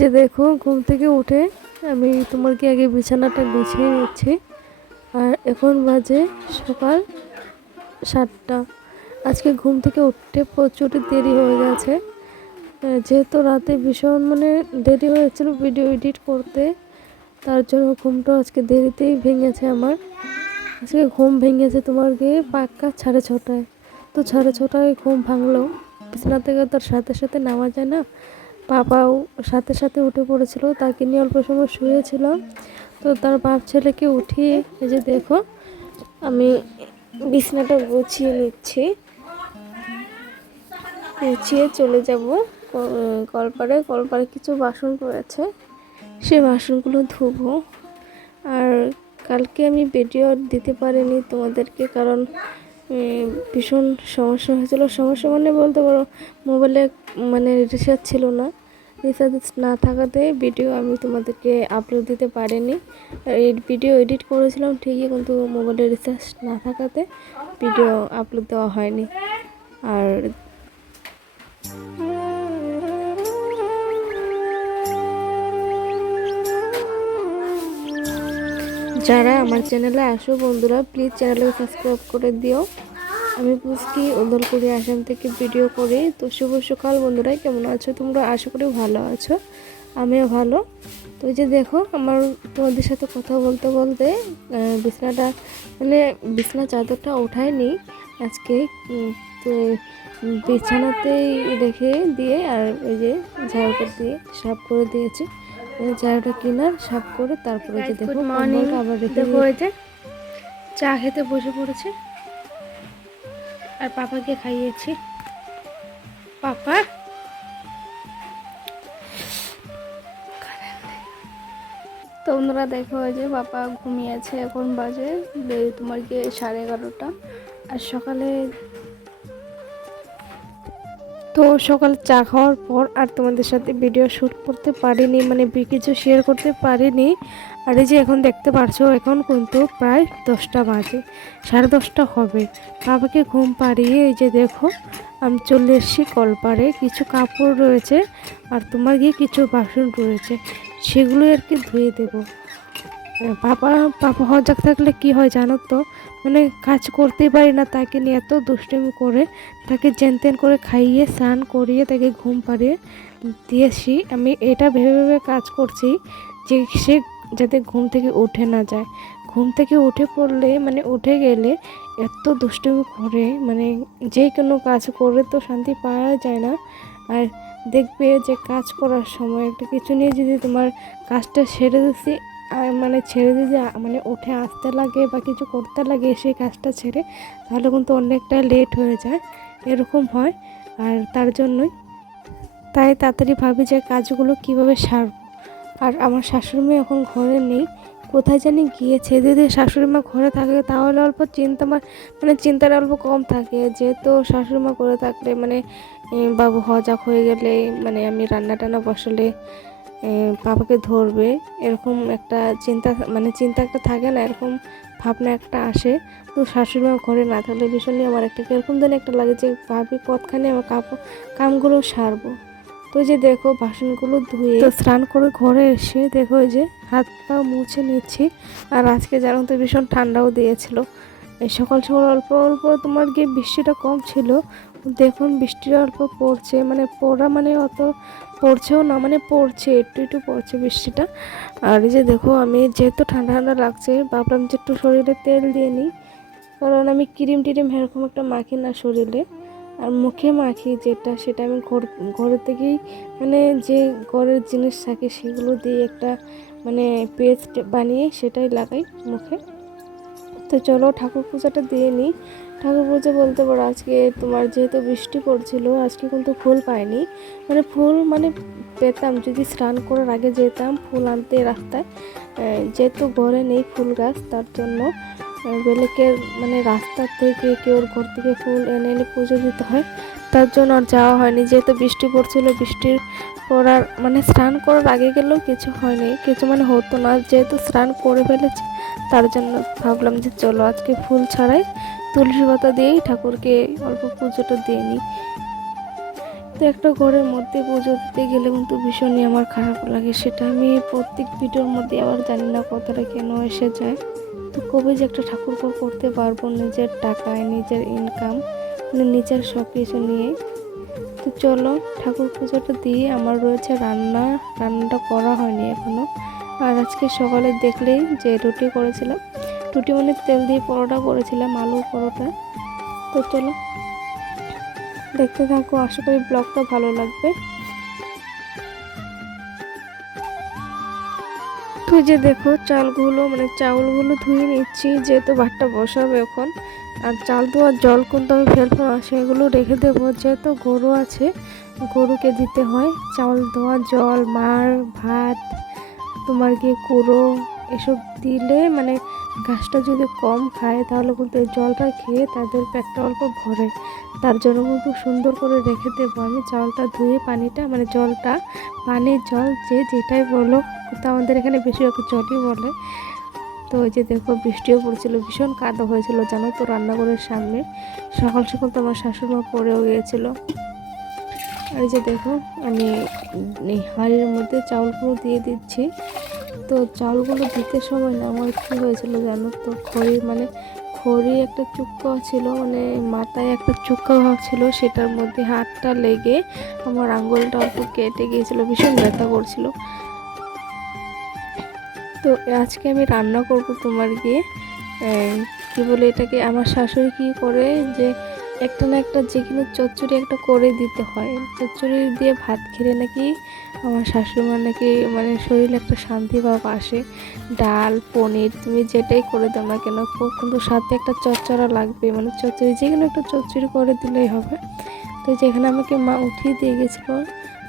যে দেখো, ঘুম থেকে উঠে আমি তোমাকে আগে বিছানাটা গুছিয়ে নিচ্ছি। আর এখন বাজে সকাল সাতটা। আজকে ঘুম থেকে উঠতে প্রচুর দেরি হয়ে গেছে। যেহেতু রাতে ভীষণ মানে দেরি হয়েছিল ভিডিও এডিট করতে, তার জন্য ঘুমটা আজকে দেরিতেই ভেঙেছে আমার। আজকে ঘুম ভেঙেছে তোমার গিয়ে পাক্কা সাড়ে ছটায়। তো সাড়ে ছটায় ঘুম ভাঙলো। বিছানা থেকে তার সাথে সাথে নামা যায় না। বাবাও সাথে সাথে উঠে পড়েছিল, তাকে নিয়ে অল্প সময় শুয়েছিলাম। তো তার বাপ ছেলেকে উঠিয়ে, এই যে দেখো, আমি বিছানাটা গুছিয়ে নিচ্ছি। গুছিয়ে চলে যাব কলপারে কলপারে কিছু বাসন রয়েছে, সে বাসনগুলো ধুবো। আর কালকে আমি ভিডিও দিতে পারিনি তোমাদেরকে, কারণ ভীষণ সমস্যা হয়েছিল। সমস্যা মানে বলতে পারো, মোবাইলে মানে রিচার্জ ছিল না। রিচার্জ না থাকাতে ভিডিও আমি তোমাদেরকে আপলোড দিতে পারিনি। ভিডিও এডিট করেছিলাম ঠিকই, কিন্তু মোবাইলে রিচার্জ না থাকাতে ভিডিও আপলোড দেওয়া হয়নি। আর যারা আমার চ্যানেলে আসো বন্ধুরা প্লিজ চ্যানেলকে সাবস্ক্রাইব করে দিও। আমি পুষ্কি উদলপুরি আসাম থেকে ভিডিও করি। তো শুভ সকাল বন্ধুরা কেমন আছো তোমরা? আশা করি ভালো আছো আমিও ভালো। তো যে দেখো আমার তোমাদের সাথে কথা বলতে বলতে বিছানাটা মানে বিছানা চাদরটা ওঠায়নি। আজকে তো বিছানাতেই রেখে দিয়ে আর ওই যে ঝাড়ুটা দিয়ে সাফ করে দিয়েছি। ঝাড়ুটা কিনার সাফ করে তারপরে যে দেখো আবার রেখে দেখো চা খেতে বসে পড়েছে। আর পাপাকে খাইয়েছি। পাপা? তো বন্ধুরা দেখো যে বাবা ঘুমিয়েছে এখন বাজে তোমার গিয়ে সাড়ে এগারোটা? আর সকালে তো সকাল চা খাওয়ার পর আর তোমাদের সাথে ভিডিও শ্যুট করতে পারিনি মানে কিছু শেয়ার করতে পারিনি। আর এই যে এখন দেখতে পারছ, এখন কিন্তু প্রায় দশটা বাজে, সাড়ে দশটা হবে। বাবাকে ঘুম পাড়িয়ে এই যে দেখো, আমি চলে এসেছি কলপারে, কিছু কাপড় রয়েছে আর তোমার গিয়ে কিছু বাসন রয়েছে সেগুলো আর কি ধুয়ে দেবো। পাপা পাপা হজাক থাকলে কি হয় জানো তো? মানে কাজ করতেই পারি না, তাকে নিয়ে এত দুষ্টুমি করে, তাকে জেন তেন করে খাইয়ে, স্নান করিয়ে তাকে ঘুম পাড়িয়ে দিয়েছি। আমি এটা ভেবে ভেবে কাজ করছি যে সে যাতে ঘুম থেকে উঠে না যায়। ঘুম থেকে উঠে পড়লে মানে উঠে গেলে এত দুষ্টুমি করে মানে যে কোনো কাজ করে তো শান্তি পাওয়া যায় না। আর দেখবে যে কাজ করার সময় একটা কিছু নিয়ে যদি তোমার কাজটা সেরে দিচ্ছি মানে ছেড়ে দিয়ে মানে উঠে আসতে লাগে বা কিছু করতে লাগে সেই কাজটা ছেড়ে, তাহলে কিন্তু অনেকটা লেট হয়ে যায়। এরকম হয়। আর তার জন্যই তাই তাড়াতাড়ি ভাবি যে কাজগুলো কীভাবে সারব। আর আমার শাশুড়ি এখন ঘরে নেই। কোথায় জানি গিয়েছে। যদি শাশুড়ি মা ঘরে থাকে তাহলে অল্প চিন্তা মানে চিন্তাটা অল্প কম থাকে। যেহেতু শাশুড়ি মা করে থাকলে মানে বাবু হজাক হয়ে গেলে মানে আমি রান্না টান্না বসালে বাবাকে ধরবে। এরকম একটা চিন্তা মানে চিন্তা একটা থাকে না, এরকম ভাবনা একটা আসে। তো শাশুড়ি মা ঘরে না থাকলে ভীষণই আমার একটা এরকম যেন একটা লাগে যে, ভাবি কতখানি আমার কাপড় কামগুলো সারবো। তো যে দেখো বাসনগুলো ধুয়ে তো স্নান করে ঘরে এসে দেখো যে হাত পা মুছে নিচ্ছি। আর আজকে জানো তো ভীষণ ঠান্ডাও দিয়েছিল। এই সকাল সকাল অল্প অল্প তোমার গিয়ে বৃষ্টিটা কম ছিল। দেখুন বৃষ্টিটা অল্প পড়ছে মানে পড়া মানে অত পড়ছেও না মানে পড়ছে, একটু একটু পড়ছে বৃষ্টিটা। আর এই যে দেখো আমি যেহেতু ঠান্ডা ঠান্ডা লাগছে, ভাবলাম যে একটু শরীরে তেল দিয়ে নিই। কারণ আমি ক্রিম টিরিম এরকম একটা মাখি না শরীরে। আর মুখে মাখি যেটা, সেটা আমি ঘর, ঘরে থেকেই মানে যে ঘরের জিনিস থাকে সেগুলো দিয়ে একটা মানে পেস্ট বানিয়ে সেটাই লাগাই মুখে। তো চলো ঠাকুর পূজাটা দিয়ে নিই ঠাকুর পুজো বলতে পারো আজকে তোমার যেহেতু বৃষ্টি পড়ছিল, আজকে কিন্তু ফুল পাইনি। মানে ফুল মানে পেতাম, যদি স্নান করার আগে যেতাম ফুল আনতে রাস্তায়। যেহেতু ঘরে নেই ফুল গাছ, তার জন্য বেলেকের মানে রাস্তা থেকে কেউ ঘর থেকে ফুল এনে এনে পুজো দিতে হয়। তার জন্য আর যাওয়া হয়নি। যেহেতু বৃষ্টি পড়ছিল, বৃষ্টির পড়ার মানে স্নান করার আগে গেলেও কিছু হয়নি। কিছু মানে হতো না। যেহেতু স্নান করে ফেলেছি, তার জন্য ভাবলাম যে চলো আজকে ফুল ছাড়াই তুলসী পাতা দিয়েই ঠাকুরকে অল্প পুজোটা দিয়ে নিই। তো একটা ঘরের মধ্যে পুজো দিতে গেলে কিন্তু ভীষণই আমার খারাপ লাগে। সেটা আমি প্রত্যেক ভিডিওর মধ্যে আবার জানি না কথাটা কেন এসে যায়। তো কবে যে একটা ঠাকুর ঘর করতে পারব নিজের টাকায়, নিজের ইনকাম মানে নিজের সব কিছু নিয়ে। তো চলো ঠাকুর পুজোটা দিয়ে আমার রয়েছে রান্না, রান্নাটা করা হয়নি এখনও আর আজকে সকালে দেখলেই যে রুটি করেছিলাম। রুটি মানে তেল দিয়ে পরোটা করেছিলাম, আলু পরোটা। তো চলো দেখতে থাকো, আশা করি ব্লগটা ভালো লাগবে। তো যে দেখো, চালগুলো মানে চাউলগুলো ধুয়ে নিচ্ছি, যেহেতু ভাতটা বসাবে এখন। আর চাল ধোয়ার জল কিন্তু আমি ফেলব না সেগুলো রেখে দেবো, যেহেতু গরু আছে, গরুকে দিতে হয়। চাউল ধোয়া, জল, মার, ভাত, তোমার গিয়ে কুড়ো, এসব দিলে মানে ঘাসটা যদি কম খায়, তাহলে কিন্তু এই জলটা খেয়ে তাদের পেটটা অল্প ভরে। তার জন্য কিন্তু সুন্দর করে রেখে দেবো আমি চালটা ধুয়ে পানিটা মানে জলটা, পানির জল যে যেটাই বলো। তো আমাদের এখানে বেশিরভাগ জলই বলে। তো ওই যে দেখো, বৃষ্টিও পড়ছিল, ভীষণ কাদা হয়েছিল, জানো তো, রান্নাঘরের সামনে। সকাল সকাল তো আমার শাশুড়মা পড়েও গিয়েছিল। এই যে দেখো, আমি এই হাঁড়ির মধ্যে চাউলগুলো দিয়ে দিচ্ছি। তো চাউলগুলো দিতে সময় না, আমার কী হয়েছিল জানো তো খড়ি মানে খড়ি একটা চুক্কা ছিল মানে মাথায় একটা চুক্কা ছিল, সেটার মধ্যে হাতটা লেগে আমার আঙ্গুলটা অল্প কেটে গিয়েছিল, ভীষণ ব্যথা করছিল। তো আজকে আমি রান্না করব তোমার গিয়ে কি বলে এটাকে, আমার শাশুড়ি কি করে যে একটা না একটা যে কোনো চচ্চড়ি একটা করে দিতে হয়। চচ্চড়ি দিয়ে ভাত খেলে নাকি আমার শাশুড়ি মার নাকি মানে শরীরে একটা শান্তি ভাব আসে। ডাল, পনির, তুমি যেটাই করে দাও না কেন কিন্তু সাথে একটা চচ্চড়া লাগবে। মানে চচ্চড়ি, যে কোনো একটা চচ্চড়ি করে দিলেই হবে। তো যেখানে আমাকে মা উঠিয়ে দিয়ে গেছিল,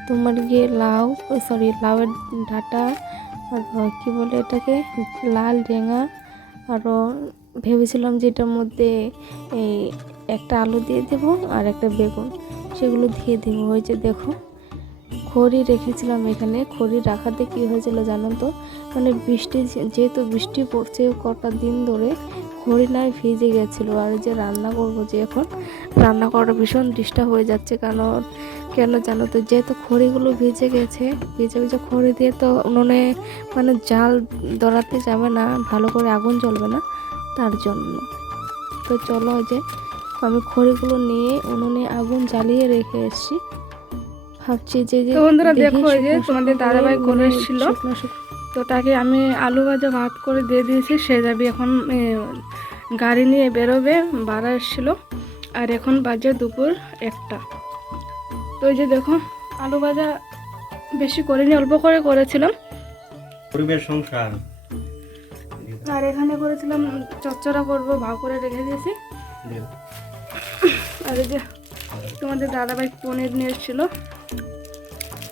তোমার গিয়ে লাউ সরি লাউয়ের ডাঁটা কী বলে এটাকে? লাল ডেঙা আরও ভেবেছিলাম যে এটার মধ্যে এই একটা আলু দিয়ে দেব আর একটা বেগুন। সেগুলো দিয়ে দেব। হয়েছে দেখো, খড়ি রেখেছিলাম এখানে। খড়ি রাখাতে কী হয়েছিল জানো তো? মানে বৃষ্টি যেহেতু বৃষ্টি পড়ছে কটা দিন ধরে খড়ি না ভিজে গেছিল আর যে রান্না করব যে এখন রান্না করাটা ভীষণ ডিস্টার্ব হয়ে যাচ্ছে কারণ কেন জানো তো যেহেতু খড়িগুলো ভিজে গেছে ভিজে ভিজে খড়ি দিয়ে তো উনুনে মানে জাল ধরাতে যাবে না ভালো করে আগুন জ্বলবে না তার জন্য। তো চলো যে আমি খড়িগুলো নিয়ে উনুনে আগুন জ্বালিয়ে রেখে এসেছি। ভাবছি যে বন্ধুরা দেখি যে তোমাদের দাদাভাই করে করে তো তাকে আমি আলু ভাজা ভাত করে দিয়ে দিয়েছি সে যাবে এখন গাড়ি নিয়ে বেরোবে বাড়া এসেছিল। আর এখন বাজে দুপুর একটা। তো এই যে দেখো আলু ভাজা বেশি করিনি অল্প করে করেছিলাম। পরিবেশ সংসার। আর এখানে করেছিলাম চচ্চড়া করব ভাও করে রেখে দিয়েছি। আর এই যে তোমাদের দাদাভাই পনির নিয়ে এসেছিল।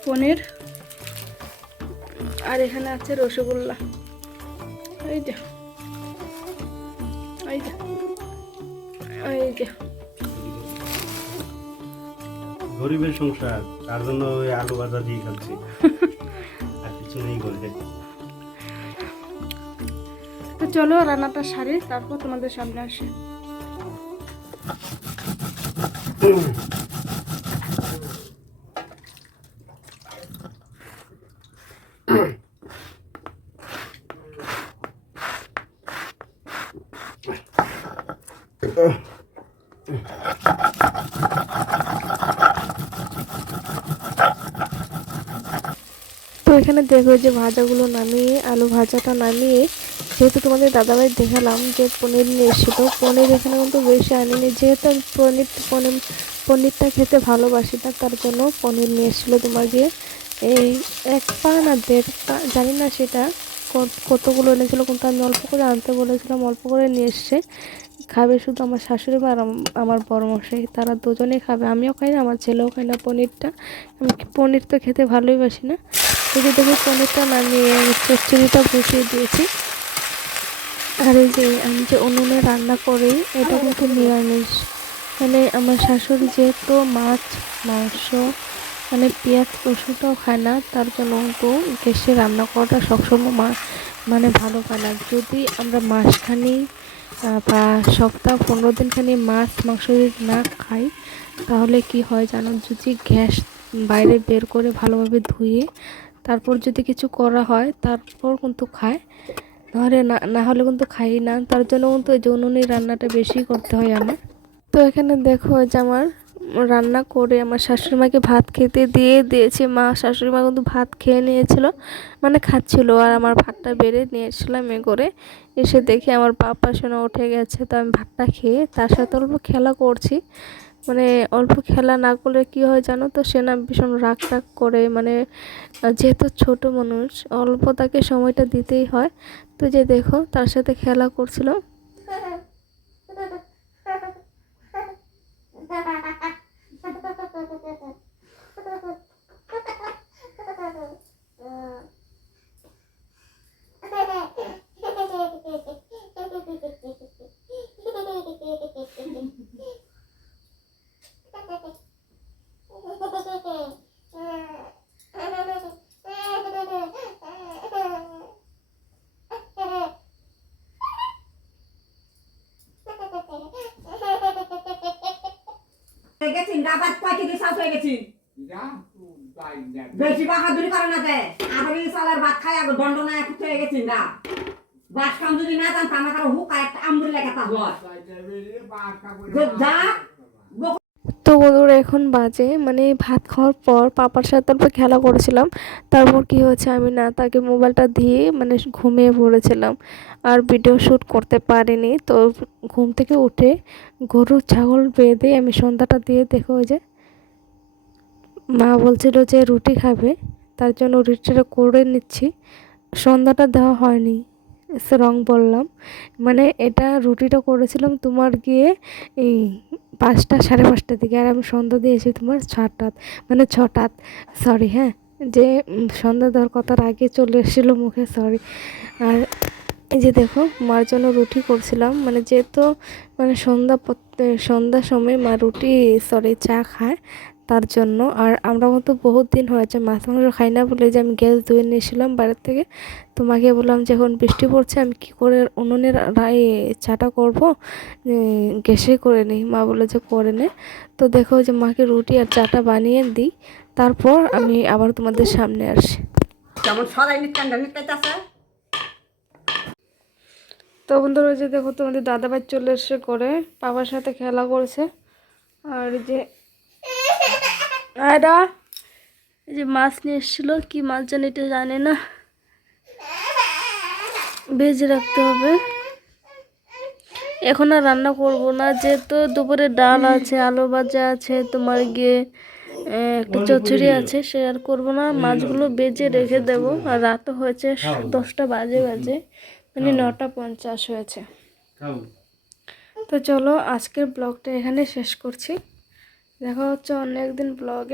পনির আর এখানে আছে রসগোল্লা। এই যে। এই যে। এই যে। গরিবের সংসার তার জন্য ওই আলু ভাজা দিয়ে খাচ্ছি। আর কিছু নেই করে তো চলো রান্নাটা সারি তারপর তোমাদের সামনে আসে তো এখানে দেখো যে ভাজাগুলো নামিয়ে, আলু ভাজাটা নামিয়ে যেহেতু তোমাদের দাদাভাই দেখালাম যে পনির নিয়ে এসেছিল, পনির এখানে কিন্তু বেশি আনিনি। যেহেতু আমি পনির পনির, পনিরটা খেতে ভালোবাসি না, তার জন্য পনির নিয়ে এসেছিল তোমাকে। এই এক পা না দেড় পা, জানি না সেটা কত- কতগুলো এনেছিলো, কিন্তু আমি অল্প করে আনতে বলেছিলাম, অল্প করে নিয়ে এসছে। খাবে শুধু আমার শাশুড়ি বা আমার মশাই, তারা দুজনেই খাবে। আমিও খাই না, আমার ছেলেও খাই না পনিরটা। আমি পনির তো খেতে ভালোই বাসি না। এই দেখো পনিরটা নামিয়ে চচ্চড়িটা বসিয়ে দিয়েছি। আর এই যে আমি যে উনুনে রান্না করি, এটা কিন্তু নিরামিষ। মানে আমার শাশুড়ি যেহেতু মাছ, মাংস মানে পেঁয়াজ, রসুনটাও খায় না, তার জন্য কিন্তু গ্যাসে রান্না করাটা সবসময় মা মানে ভালো পায় না। যদি আমরা মাসখানি বা সপ্তাহ পনেরো দিনখানি মাছ, মাংস যদি না খাই, তাহলে কি হয় জানো? যদি গ্যাস বাইরে বের করে ভালোভাবে ধুয়ে তারপর যদি কিছু করা হয়, তারপর কিন্তু খায়। নাহলে না না হলে কিন্তু খাই না। তার জন্য কিন্তু এই রান্নাটা বেশি করতে হয় আমার। তো এখানে দেখো যে আমার রান্না করে আমার শাশুড়ি মাকে ভাত খেতে দিয়ে দিয়েছি। মা শাশুড়ি মা কিন্তু ভাত খেয়ে নিয়েছিল মানে খাচ্ছিল। আর আমার ভাতটা বেড়ে নিয়েছিলাম এ করে। এসে দেখি আমার পাপা শোনা উঠে গেছে, তো আমি ভাতটা খেয়ে তার সাথে অল্প খেলা করছি। মানে অল্প খেলা না করলে কি হয় জানো তো? সে না ভীষণ রাগ রাগ করে। মানে যেহেতু ছোট মানুষ, অল্প তাকে সময়টা দিতেই হয়। তো যে দেখো, তার সাথে খেলা করছিল হয়ে গেছি রাবাত কয়টি রিসার্চ হয়ে গেছি। বেশি বাহাদুরি করে না দেয় আঠারো সালের ভাত খাই আগে দণ্ড না একটু হয়ে গেছি না। বাস কাম যদি না জানতাম আমার হুকা একটা আমরি লেগে তা হয় যা বন্ধুরা, এখন বাজে। মানে ভাত খাওয়ার পর পাপার সাথে অল্প খেলা করেছিলাম। তারপর কি হয়েছে, আমি না তাকে মোবাইলটা দিয়ে মানে ঘুমিয়ে পড়েছিলাম। আর ভিডিও শ্যুট করতে পারিনি। তো ঘুম থেকে উঠে গরু, ছাগল বেঁধে আমি সন্ধ্যাটা দিয়ে দেখো যে মা বলছিল যে রুটি খাবে, তার জন্য রুটিটা করে নিচ্ছি। সন্ধ্যাটা দেওয়া হয়নি। রং বললাম। মানে এটা রুটিটা করেছিলাম তোমার গিয়ে এই পাঁচটা, সাড়ে পাঁচটার দিকে। আর আমি সন্ধ্যা দিয়েছি তোমার ছটাত মানে ছটাত সরি হ্যাঁ যে সন্ধ্যা দেওয়ার কথার আগে চলে এসেছিল মুখে সরি আর এই যে দেখো, মার জন্য রুটি করছিলাম। মানে যেহেতু মানে সন্ধ্যা সন্ধ্যার সময় মা রুটি সরি চা খায় তার জন্য। আর আমরা কিন্তু বহুত দিন হয়েছে মাছ মাংস খাই না বলে যে আমি গ্যাস ধুয়ে নিয়েছিলাম বাইরের থেকে। তো মাকে বললাম যে এখন বৃষ্টি পড়ছে আমি কী করে উনুনের চাটা করব? গ্যাসে করে নিই। মা বলে যে করে নে। তো দেখো যে মাকে রুটি আর চাটা বানিয়ে দিই। তারপর আমি আবার তোমাদের সামনে আসি। তো বন্ধুরা যে দেখো তোমাদের দাদাভাই চলে এসে করে বাবার সাথে খেলা করছে। আর যে এই যে মাছ নিয়ে এসেছিল কি মাছ জানি এটা জানে না। ভেজে রাখতে হবে। এখন আর রান্না করব না যেহেতু দুপুরে ডাল আছে আলু ভাজা আছে তোমার গিয়ে একটা চচ্চড়ি আছে সে আর করব না। মাছগুলো বেজে রেখে দেবো। আর রাতও হয়েছে দশটা বাজে বাজে মানে নটা পঞ্চাশ হয়েছে। তো চলো আজকের ব্লগটা এখানে শেষ করছি। দেখা হচ্ছে অন্য একদিন ব্লগে